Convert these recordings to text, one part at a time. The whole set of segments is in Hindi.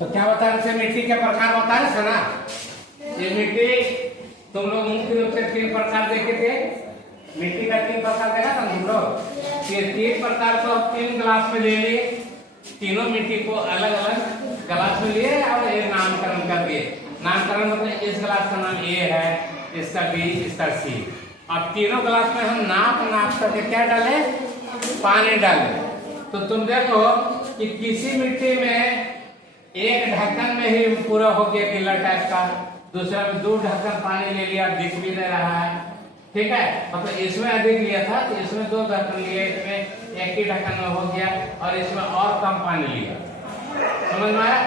तो क्या बता रहे थे, मिट्टी के प्रकार बता रहे थे ना। ये मिट्टी तुम लोग मुख्य रूप से 3 प्रकार देखे थे। मिट्टी का 3 प्रकार देखा था तुम लोग। ये 3 प्रकार को 3 गिलास में ले लिए, तीनों मिट्टी को अलग अलग गिलास में लिए और ये नामकरण कर दिए। नामकरण मतलब इस गिलास का नाम ए है, इसका बी, इसका सी। अब तीनों गिलास में हम नाप करके क्या डाले, पानी डाले। तो तुम देखो कि किसी मिट्टी में एक ढक्कन में ही पूरा हो गया गीला टाइप का, दूसरा में 2 ढक्कन पानी ले लिया, दिख भी नहीं रहा है, ठीक है। मतलब इसमें अधिक लिया था तो इसमें 2 ढक्कन लिए, इसमें एक ही ढक्कन में हो गया और इसमें और कम पानी लिया। समझ में आया।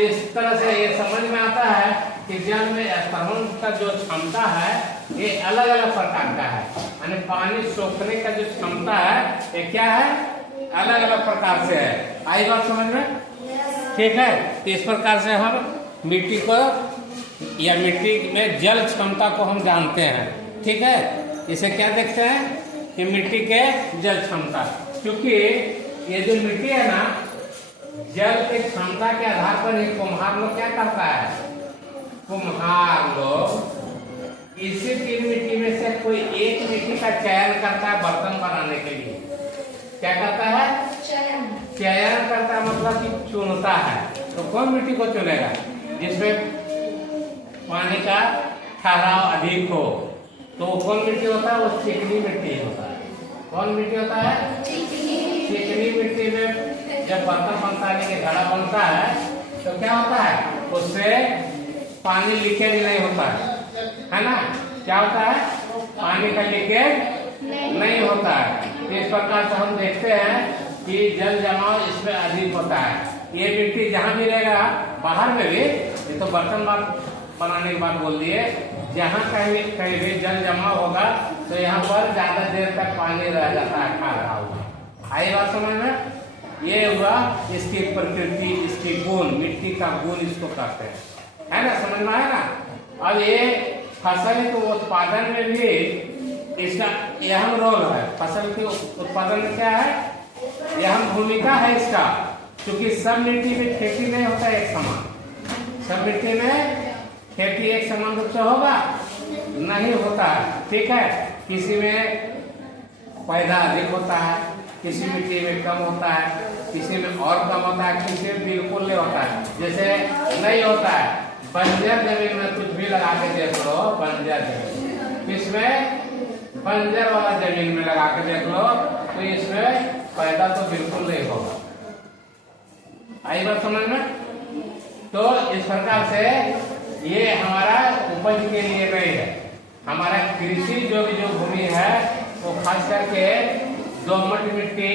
इस तरह से ये समझ में आता है कि जल में तरल का जो क्षमता है ये अलग अलग प्रकार का है, यानी पानी सोखने का जो क्षमता है ये क्या है, अलग अलग प्रकार से है। आई बात समझ में, ठीक है। तो इस प्रकार से हम मिट्टी को या मिट्टी में जल क्षमता को हम जानते हैं, ठीक है। इसे क्या देखते हैं कि मिट्टी के जल क्षमता, क्योंकि ये जो मिट्टी है ना, जल की क्षमता के आधार पर ही कुम्हार लोग क्या करता है, कुम्हार लोग इसी 3 मिट्टी में से कोई एक मिट्टी का चयन करता है बर्तन बनाने के लिए। क्या करता है, चयन करता है, मतलब कि चुनता है। तो कौन मिट्टी को चुनेगा, जिसमें पानी का ठहराव अधिक हो। तो कौन मिट्टी होता है, वो चिकनी मिट्टी होता है। कौन मिट्टी होता है, चिकनी मिट्टी में जब बर्तन बनता है, कि घड़ा बनता है, तो क्या होता है, उससे पानी लीकेज नहीं होता है ना। क्या होता है, पानी का लीकेज नहीं होता है। इस प्रकार से हम देखते हैं कि जल जमाव इसमें अधिक होता है। ये मिट्टी जहाँ भी रहेगा, बाहर में भी, ये तो बर्तन बनाने की बात बोल दिए, जहाँ कहीं भी जल जमाव होगा तो यहाँ पर ज्यादा देर तक पानी रह जाता है, ठहरा हुआ। आई बात समझ में। ये हुआ इसकी प्रकृति, इसकी गुण, मिट्टी का गुण इसको कहते हैं, है ना, समझ में आया ना। अब ये फसल के उत्पादन में भी इसका अहम रोल है। फसल के उत्पादन में क्या है, अहम भूमिका है इसका, क्योंकि सब मिट्टी में खेती नहीं होता है एक समान। सब मिट्टी में खेती एक समान रूप से होगा नहीं होता है, ठीक है। किसी में पैदा अधिक होता है, किसी मिट्टी में कम होता है, किसी में और कम होता है, किसी में बिल्कुल नहीं होता है। जैसे नहीं होता है, बंजर जमीन में कुछ भी लगा के देख लो, बंजर जमीन, इसमें बंजर वाला जमीन में लगा के देख लो तो इसमें पैदा तो बिल्कुल नहीं होगा। आई बात समझ में। तो इस प्रकार से ये हमारा उपज के लिए नहीं है। हमारा कृषि जो भूमि है वो खास करके दोमट मिट्टी,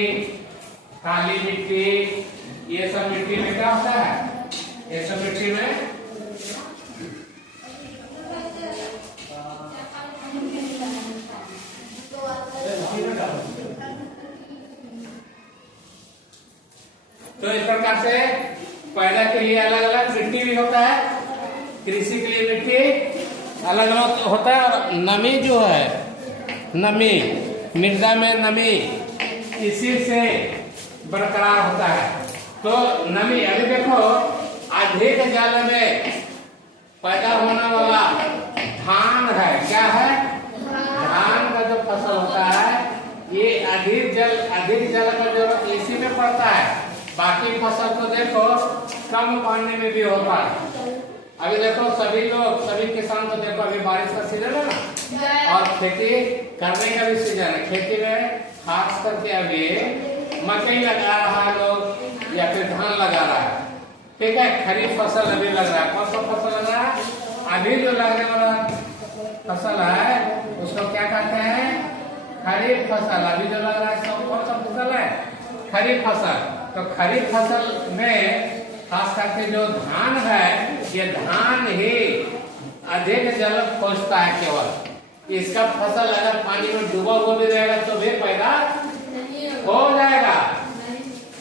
काली मिट्टी, ये सब मिट्टी में क्या होता है, ये सब मिट्टी में तो इस प्रकार से पैदा के लिए अलग अलग मिट्टी भी होता है, कृषि के लिए मिट्टी अलग अलग होता है। और नमी जो है, नमी मृदा में नमी इसी से बरकरार होता है। तो नमी, अभी देखो अधिक जल में पैदा होने वाला धान है, क्या है, धान का जो फसल होता है ये अधिक जल का जरूरत इसी में पड़ता है। बाकी फसल तो देखो कम पानी में भी होता है। अभी देखो सभी किसान तो देखो अभी बारिश का सीजन है ना, और खेती करने का भी सीजन है। खेती में खास करके अभी मकई लगा रहा है लोग, या फिर धान लगा रहा है, ठीक है। खरीफ फसल अभी लग रहा है। कौन सा फसल लग रहा है, अभी जो लगने वाला फसल है उसको क्या कहते हैं, खरीफ फसल। अभी जो लग रहा है कौन सा फसल है, खरीफ फसल। तो खरीफ फसल में खास करके जो धान है, ये धान ही अधिक जल खोजता है केवल। इसका फसल अगर पानी में डूबा हुआ भी रहेगा तो भी पैदा हो जाएगा।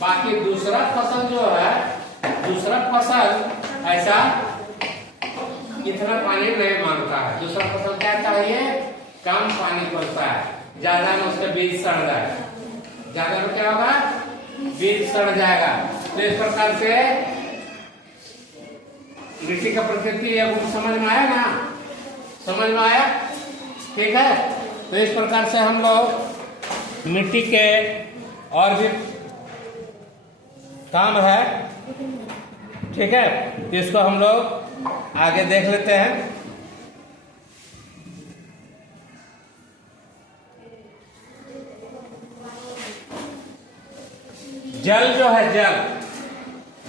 बाकी दूसरा फसल जो है, दूसरा फसल ऐसा इतना पानी नहीं मांगता है। दूसरा फसल क्या चाहिए, कम पानी खोजता है, ज्यादा में उसका बीज सड़ जाए, ज्यादा में क्या होगा, बीज सड़ जाएगा। तो इस प्रकार से मिट्टी का प्रकृति है वो समझ में आया ना, समझ में आया, ठीक है। तो इस प्रकार से हम लोग मिट्टी के और भी काम है, ठीक है, तो इसको हम लोग आगे देख लेते हैं। जल जो है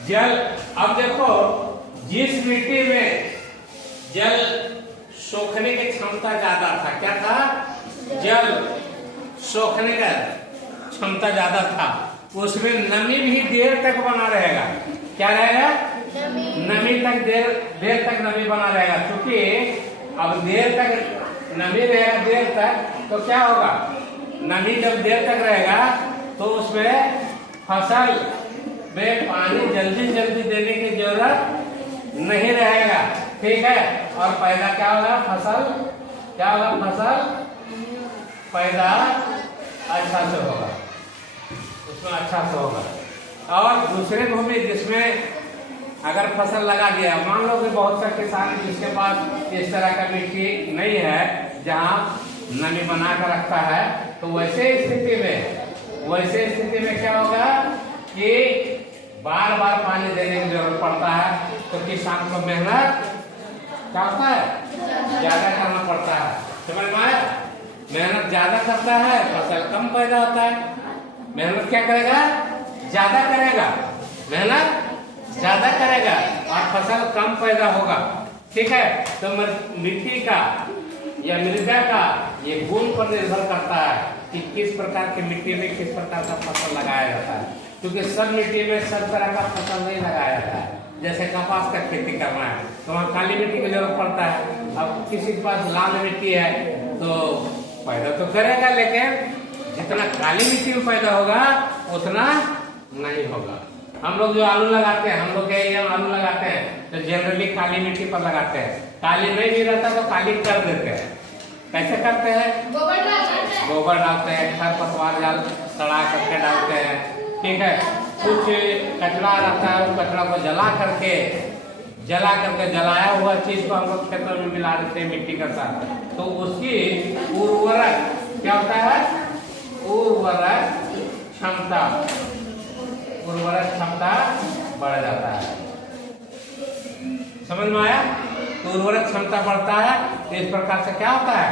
जल अब देखो, जिस मिट्टी में जल सोखने की क्षमता ज्यादा था, क्या था, जल सोखने का क्षमता ज्यादा था, उसमें नमी भी देर तक बना रहेगा। क्या रहेगा, नमी तक देर तक नमी बना रहेगा। क्योंकि अब देर तक नमी रहेगा, देर तक तो क्या होगा, नमी जब देर तक रहेगा तो उसमें फसल में पानी जल्दी जल्दी देने की जरूरत नहीं रहेगा, ठीक है। और पैदा क्या होगा, फसल क्या होगा, फसल पैदा अच्छा से होगा, उसमें अच्छा से होगा। और दूसरे भूमि जिसमें अगर फसल लगा दिया, मान लो कि बहुत सा किसान जिसके पास इस तरह का मिट्टी नहीं है जहाँ नमी बना कर रखता है, तो वैसे स्थिति में क्या होगा कि बार बार पानी देने की जरूरत पड़ता है, तो किसान को मेहनत क्या होता है, ज्यादा करना पड़ता है। समझ में आया, मेहनत ज्यादा करता है, फसल कम पैदा होता है। मेहनत क्या करेगा, ज्यादा करेगा, मेहनत ज्यादा करेगा और फसल कम पैदा होगा, ठीक है। तो मिट्टी का या मृदा का ये गुण पर निर्भर करता है कि किस प्रकार की मिट्टी में किस प्रकार का फसल लगाया जाता है। क्योंकि सब मिट्टी में सब तरह का फसल नहीं लगाया जाता है। जैसे कपास का खेती करना है तो वहाँ काली मिट्टी की जरूरत पड़ता है। अब किसी के पास लाल मिट्टी है तो पैदा तो करेगा, लेकिन जितना काली मिट्टी में पैदा होगा उतना नहीं होगा। हम लोग जो आलू लगाते हैं, हम लोग आलू लगाते हैं तो जनरली काली मिट्टी पर लगाते हैं। काली नहीं भी रहता तो काली कर देते हैं। कैसे करते हैं, गोबर डालते हैं, खरपतवार जाल सड़ा करके डालते हैं, ठीक है। कुछ कचरा रहता है, उस कचरा को जला करके जलाया हुआ चीज को हम लोग खेतों में मिला देते हैं मिट्टी के साथ, तो उसकी उर्वरक क्या होता है, उर्वरक क्षमता बढ़ जाता है। समझ में आया, तो उर्वरक क्षमता बढ़ता है। तो इस प्रकार से क्या होता है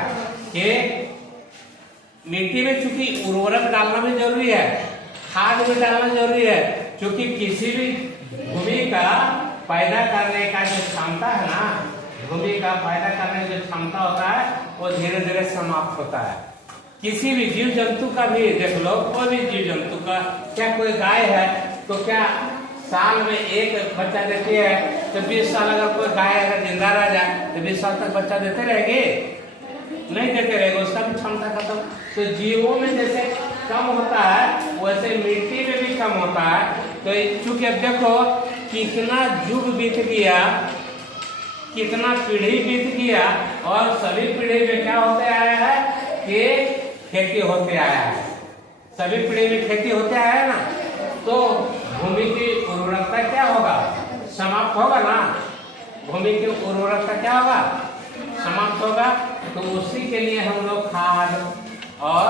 कि मिट्टी में चूंकि उर्वरक डालना भी जरूरी है, खाद भी डालना जरूरी है, क्योंकि किसी भी भूमि का पैदा करने का जो क्षमता है ना, भूमि का पैदा करने की जो क्षमता होता है वो धीरे धीरे समाप्त होता है। किसी भी जीव जंतु का भी देख लो, कोई भी जीव जंतु का, क्या कोई गाय है तो क्या साल में एक बच्चा देती है, तो 20 साल अगर कोई गाय अगर जिंदा रह जाए तो 20 साल तक बच्चा देते रहेगी, नहीं देते रहेगा, उसका भी क्षमता खत्म। तो जीवों में जैसे कम होता है वैसे मिट्टी में भी कम होता है। तो चूंकि अब देखो कितना युग बीत गया, कितना पीढ़ी बीत गया, और सभी पीढ़ी में क्या होते आया है कि खेती होते आया है, सभी पीढ़ी में खेती होते आया है ना, तो भूमि की उर्वरकता क्या होगा, समाप्त होगा ना, भूमि की उर्वरकता क्या होगा, समाप्त होगा। तो उसी के लिए हम लोग खाद और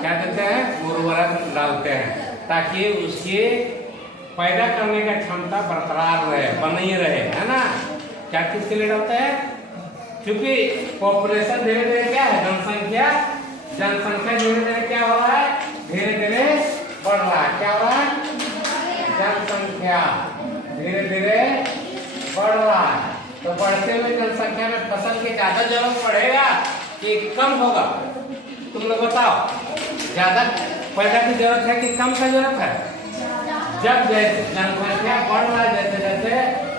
क्या देते हैं, उर्वरक डालते हैं, ताकि उसकी पैदा करने का क्षमता बरकरार रहे, बनी रहे, है ना। क्या किसके लिए डालते हैं, क्योंकि पॉपुलेशन धीरे धीरे क्या है, जनसंख्या धीरे धीरे क्या हो रहा है, धीरे धीरे बढ़ रहा है। क्या हो रहा है, जनसंख्या धीरे धीरे बढ़ रहा है। तो बढ़ते हुए जनसंख्या में फसल की ज्यादा जरूरत पड़ेगा कि कम होगा, तुम लोग बताओ, ज्यादा पैदा की जरूरत है कि कम का जरूरत है। जब जैसे जनसंख्या बढ़ रहा है जैसे जैसे,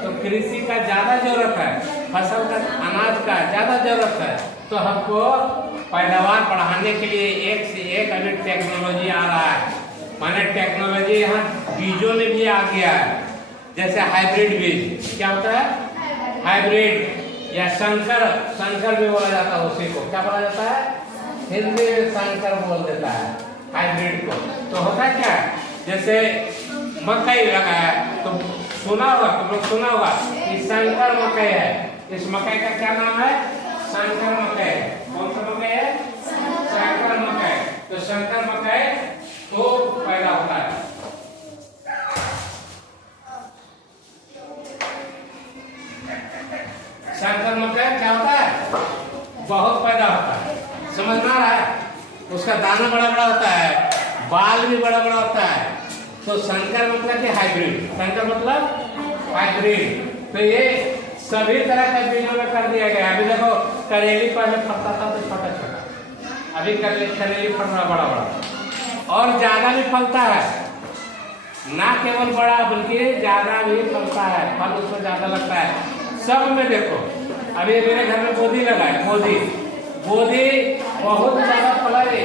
तो कृषि का ज्यादा जरूरत है, फसल का, अनाज का ज्यादा जरूरत है। तो हमको पैदावार बढ़ाने के लिए एक से एक अभी टेक्नोलॉजी आ रहा है। माने टेक्नोलॉजी यहाँ बीजों में भी आ गया है। जैसे हाइब्रिड बीज, क्या होता है, हाइब्रिड या संकर भी बोला जाता है, उसी को क्या बोला जाता है, हिंदी में संकर बोल देता है हाइब्रिड को। तो होता क्या है, जैसे मकई लगाया तो सुना होगा, तुम लोग सुना होगा कि संकर मकई है। इस मकई का क्या नाम है? संकर मकई। कौन सा मकई है? संकर मकई। तो संकर मकई तो पैदा होता है। संकर मकई क्या होता है? बहुत पैदा होता है। समझ में आ रहा है? उसका दाना बड़ा बड़ा होता है, बाल भी बड़ा बड़ा होता है। तो संकर मतलब कि हाइब्रिड। संकर मतलब हाइब्रिड। तो ये सभी तरह के बीजों में कर दिया गया। अभी देखो करेली पहले फलता था तो छोटा छोटा, अभी करेली फल रहा बड़ा बड़ा, और ज्यादा भी फलता है। ना केवल बड़ा बल्कि ज्यादा भी फलता है, फल उसमें ज्यादा लगता है। सब में देखो, अभी मेरे घर में बोधी लगा है, बोधी बहुत ज्यादा फला है।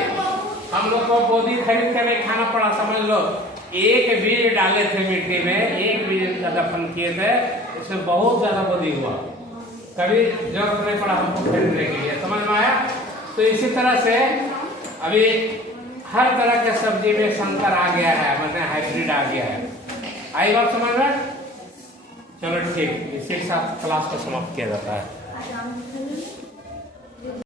हम लोग को बोधी खरीद कर नहीं खाना पड़ा। समझ लो, एक बीज डाले थे मिट्टी में, एक बीज का दफन किए थे, उसमें बहुत ज्यादा बोधी हुआ। कभी जरूरत नहीं पड़ा हमको खरीदने के लिए। समझ में आया? तो इसी तरह से अभी हर तरह के सब्जी में संकर आ गया है, मतलब हाइब्रिड आ गया है। आई बात समझ में? चलो ठीक, इसी के साथ क्लास को समाप्त किया जाता है।